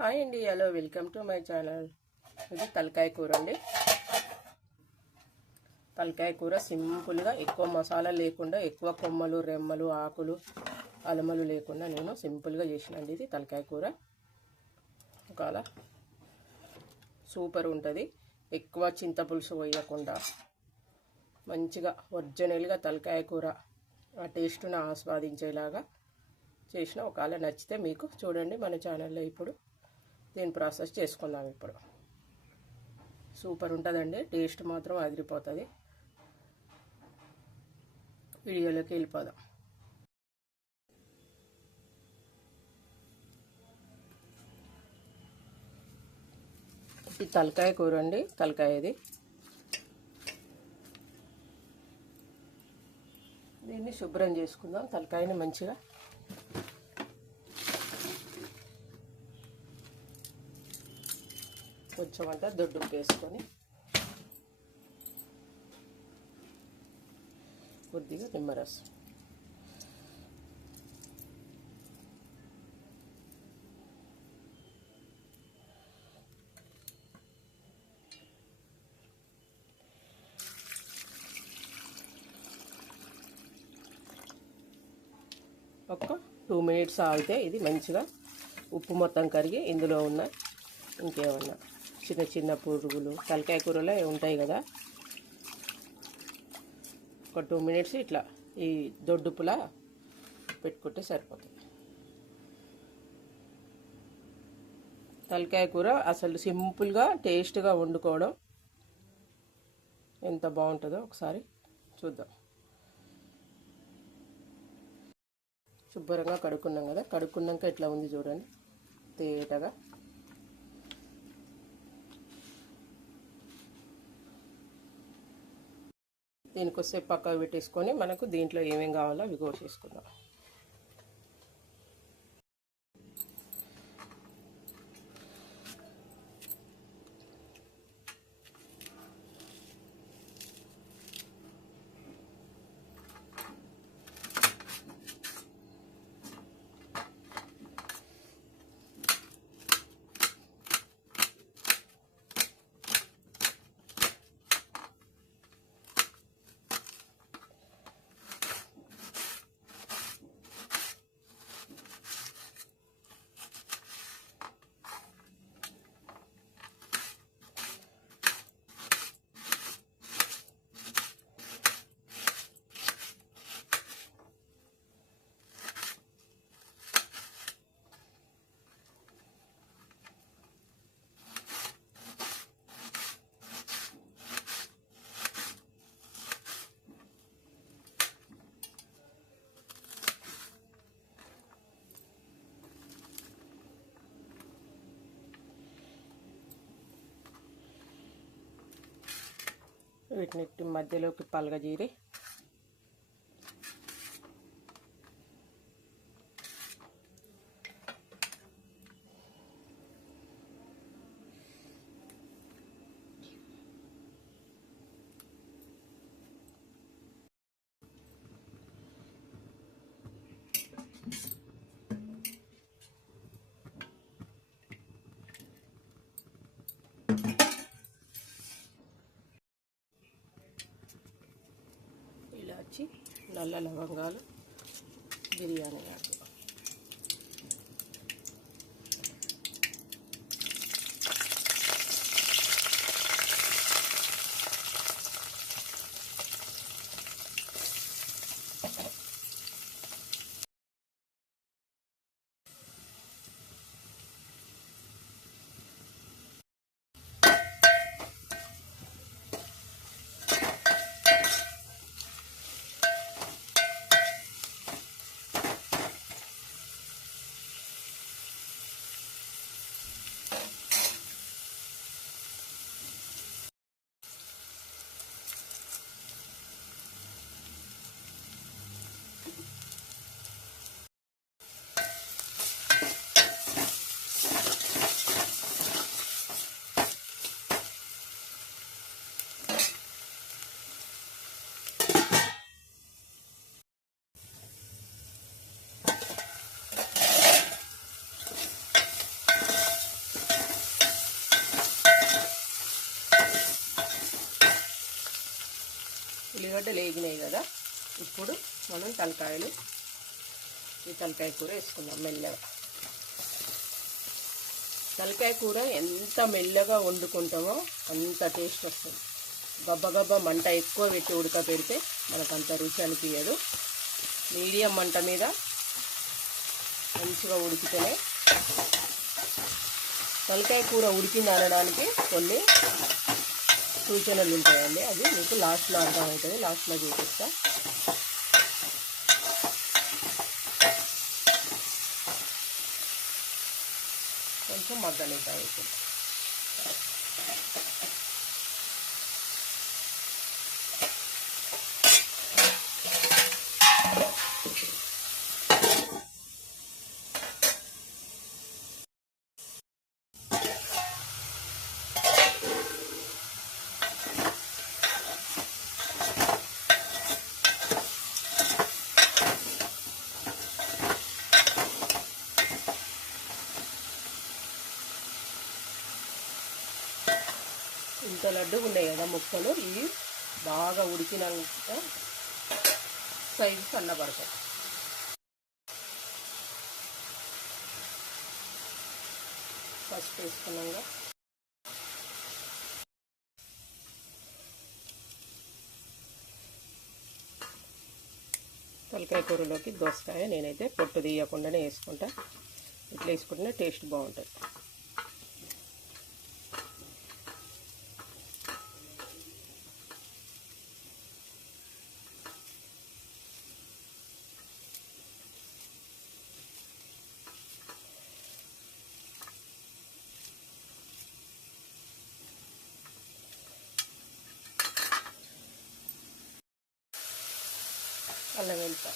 Hi అండి, hello, welcome to my channel. ఇది తలకాయ కూర అండి. తలకాయ కూర సింపుల్గా, ఎక్కువ మసాలా లేకుండా, ఎక్కువ కొమ్మలు, రెమ్మలు, ఆకులు, అలమలు లేకుండా నేను సింపుల్గా చేసినండి. ఇది తలకాయ కూర ఒకవేళ సూపర్ ఉంటుంది. ఎక్కువ చింతపులుసు వేయకుండా మంచిగా ఒరిజినల్గా తలకాయ కూర ఆ టేస్ట్ను ఆస్వాదించేలాగా చేసిన. ఒకవేళ నచ్చితే మీకు చూడండి మన ఛానల్లో. ఇప్పుడు దీని ప్రాసెస్ చేసుకుందాం. ఇప్పుడు సూపర్ ఉంటుందండి, టేస్ట్ మాత్రం అదిరిపోతుంది. వీడియోలోకి వెళ్ళిపోదాం. ఇది తలకాయ కూర అండి. తలకాయది దీన్ని శుభ్రం చేసుకుందాం. తలకాయని మంచిగా కొంచెం అంతా దొడ్డు వేసుకొని కొద్దిగా నిమ్మరసం, ఒక 2 మినిట్స్ ఆగితే ఇది మంచిగా ఉప్పు మొత్తం కరిగి ఇందులో ఉన్న ఇంకేమన్నా చిన్న చిన్న పురుగులు తలకాయ కూరలో ఉంటాయి కదా, ఒక 2 మినిట్స్ ఇట్లా ఈ దొడ్డుపులా పెట్టుకుంటే సరిపోతుంది. తలకాయ కూర అసలు సింపుల్గా టేస్ట్గా వండుకోవడం ఎంత బాగుంటుందో ఒకసారి చూద్దాం. శుభ్రంగా కడుక్కున్నాం కదా, కడుక్కున్నాక ఇట్లా ఉంది చూడండి తేటగా. దీనికొసేపు పక్కకు పెట్టేసుకొని మనకు దీంట్లో ఏమేం కావాలో అవి కోసేసుకుందాం. వీటిని మధ్యలోకి పలగజీరి ఇలాచి, నల్ల లవంగాలు, బిర్యానీ ఆకు, ఉల్లిగడ్డలు వేగినాయి కదా, ఇప్పుడు మనం ఈ తలకాయ కూర వేసుకుందాం మెల్లగా. తలకాయ కూర ఎంత మెల్లగా వండుకుంటామో అంత టేస్ట్ వస్తుంది. గబ్బగబ్బ మంట ఎక్కువ పెట్టి ఉడకపెడితే మనకు అంత రుచి అనిపించదు. మీడియం మంట మీద మంచిగా ఉడికితేనే. తలకాయ కూర ఉడికింది అనడానికి కొన్ని సూచనలు ఉంటాయండి, అది మీకు లాస్ట్లో అర్థమవుతుంది. లాస్ట్లో చూపిస్తా. కొంచెం మగ్గనిద్దాం ఇప్పుడు. ఇంత లడ్డుగా ఉన్నాయి కదా ముక్కలు, ఇవి బాగా ఉడికినాక సైజు సన్నబడతాయి. ఫస్ట్ వేసుకున్నాక తలకాయ కూరలోకి దోసకాయ నేనైతే పొట్టు తీయకుండానే వేసుకుంటా. ఇట్లా వేసుకుంటే టేస్ట్ బాగుంటుంది. అల్లం వెల్లిపాయ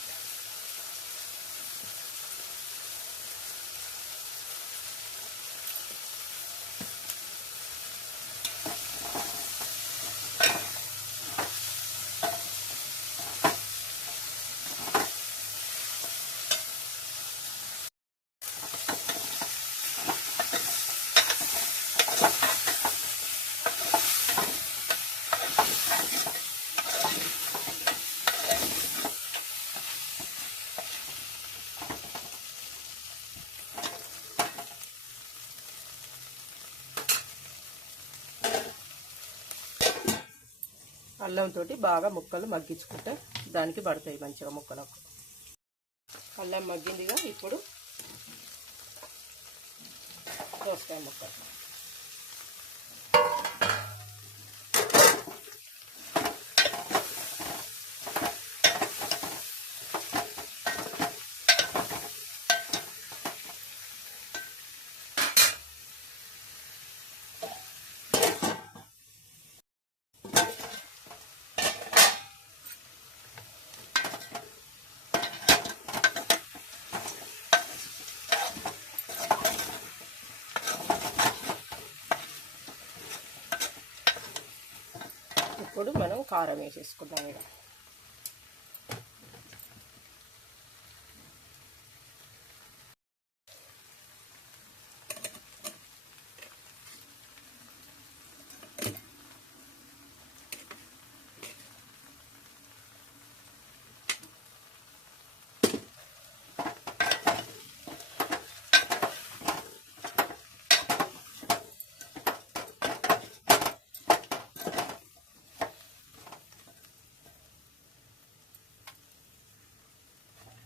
అల్లంతో బాగా ముక్కలు మగ్గించుకుంటే దానికి పడతాయి మంచిగా ముక్కలకు. అల్లం మగ్గిందిగా, ఇప్పుడు దోసకాయ ముక్కలు. ఇప్పుడు మనం కారం వేసేసుకుందాం. ఇక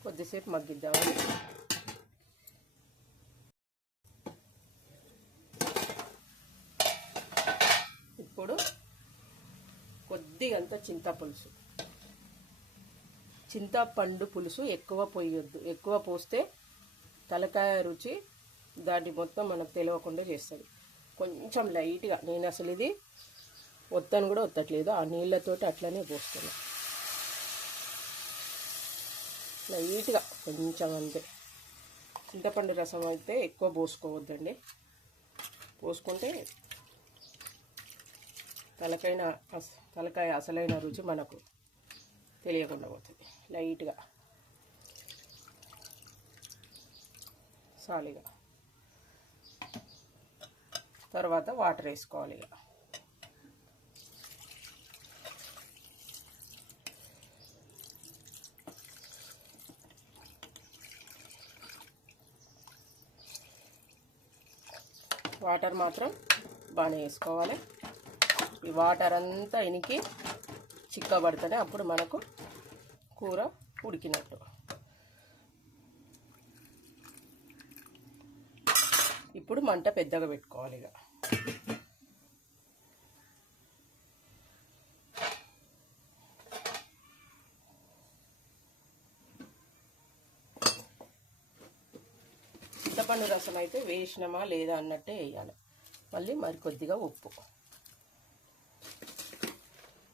కొద్దిసేపు మగ్గిద్దామని. ఇప్పుడు కొద్దిగంత చింతపండు పులుసు ఎక్కువ పోయొద్దు. ఎక్కువ పోస్తే తలకాయ రుచి దాన్ని మొత్తం మనకు తెలియకుండా చేస్తుంది. కొంచెం లైట్గా, నేను అసలు ఇది ఒత్తను కూడా ఒత్తట్లేదు, ఆ నీళ్ళతోటి అట్లనే పోస్తున్నా. లైట్గా కొంచెం అంతే. చింతపండు రసం అయితే ఎక్కువ పోసుకోవద్దండి, పోసుకుంటే తలకాయ అసలైన రుచి మనకు తెలియకుండా పోతుంది. లైట్గా సాలిగా తర్వాత వాటర్ వేసుకోవాలి. ఇక వాటర్ మాత్రం బాగానే వేసుకోవాలి. ఈ వాటర్ అంతా ఇనికి చిక్కబడితేనే అప్పుడు మనకు కూర ఉడికినట్టు. ఇప్పుడు మంట పెద్దగా పెట్టుకోవాలి. ఇక చింతపండు రసం అయితే వేసినామా లేదా అన్నట్టే వేయాలి. మళ్ళీ మరికొద్దిగా ఉప్పు.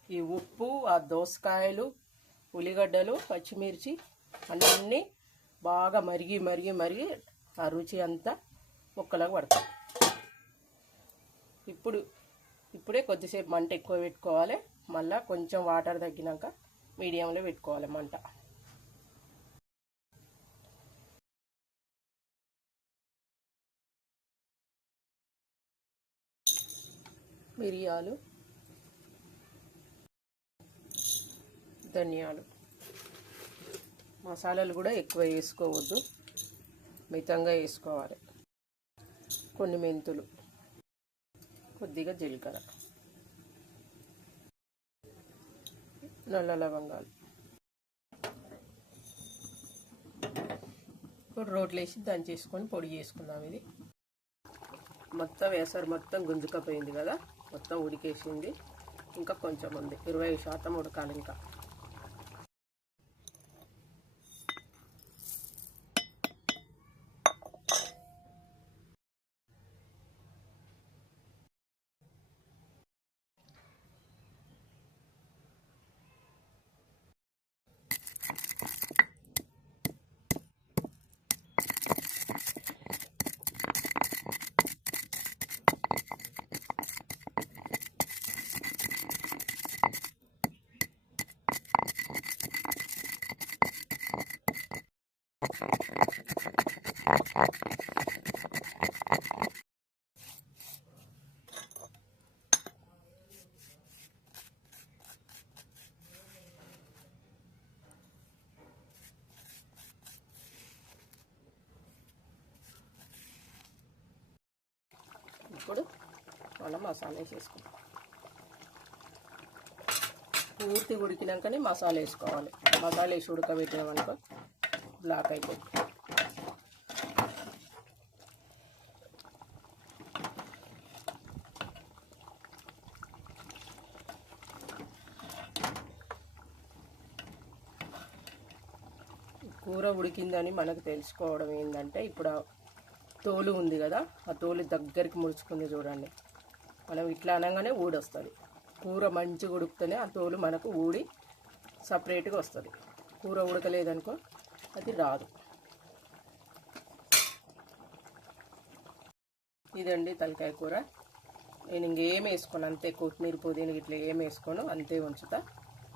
ఈ ఉప్పు, ఆ దోసకాయలు, ఉల్లిగడ్డలు, పచ్చిమిర్చి అన్నీ బాగా మరిగి మరిగి మరిగి ఆ రుచి అంతా ముక్కలకు పడతాయి. ఇప్పుడే కొద్దిసేపు మంట ఎక్కువ పెట్టుకోవాలి. మళ్ళీ కొంచెం వాటర్ తగ్గినాక మీడియంలో పెట్టుకోవాలి మంట. మిరియాలు, ధనియాలు, మసాలాలు కూడా ఎక్కువ వేసుకోవద్దు, మితంగా వేసుకోవాలి. కొన్ని మెంతులు, కొద్దిగా జీలకర్ర, నల్ల లవంగాలు. ఇప్పుడు రోట్లో వేసి దంచేసుకొని పొడి చేసుకుందాం. ఇది మొత్తం వేసారు, మొత్తం గుంజుకపోయింది కదా, మొత్తం ఉడికేసింది. ఇంకా కొంచెం ఉంది, 20% ఉడకాలి ఇంకా. ఇప్పుడు మనం మసాలా వేసేసుకుంటాం. పూర్తి ఉడికినాకనే మసాలా వేసుకోవాలి. మసాలా వేసి ఉడకబెట్టామనుకో బ్లాక్ అయిపోతుంది. కూర ఉడికిందని మనకు తెలుసుకోవడం ఏంటంటే, ఇప్పుడు తోలు ఉంది కదా, ఆ తోలు దగ్గరికి ముడుచుకుంది చూడండి. మనం ఇట్లా అనగానే ఊడొస్తుంది. కూర మంచిగా ఉడికితేనే ఆ తోలు మనకు ఊడి సపరేట్గా వస్తుంది. కూర ఉడకలేదనుకో అది రాదు. ఇదండి తలకాయ కూర. నేను ఇంకేం వేసుకోను, అంతే. కొత్తిమీర, పుదీనా ఇట్లా ఏం వేసుకోను, అంతే ఉంచుతా.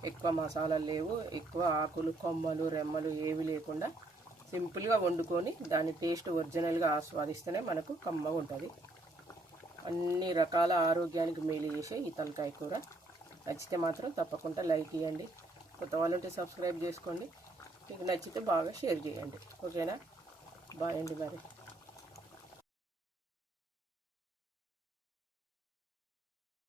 ఎక్కువ మసాలాలు లేవు, ఎక్కువ ఆకులు, కొమ్మలు, రెమ్మలు ఏవి లేకుండా సింపుల్గా వండుకొని దాని టేస్ట్ ఒరిజినల్గా ఆస్వాదిస్తేనే మనకు కమ్మగా ఉంటుంది. అన్ని రకాల ఆరోగ్యానికి మేలు చేసే ఈ తలకాయ కూర. నచ్చితే మాత్రం తప్పకుండా లైక్ ఇవ్వండి. కొత్త వాళ్ళు ఉంటే సబ్స్క్రైబ్ చేసుకోండి. మీకు నచ్చితే బాగా షేర్ చేయండి. ఓకేనా? బాయ్ అండి మరి.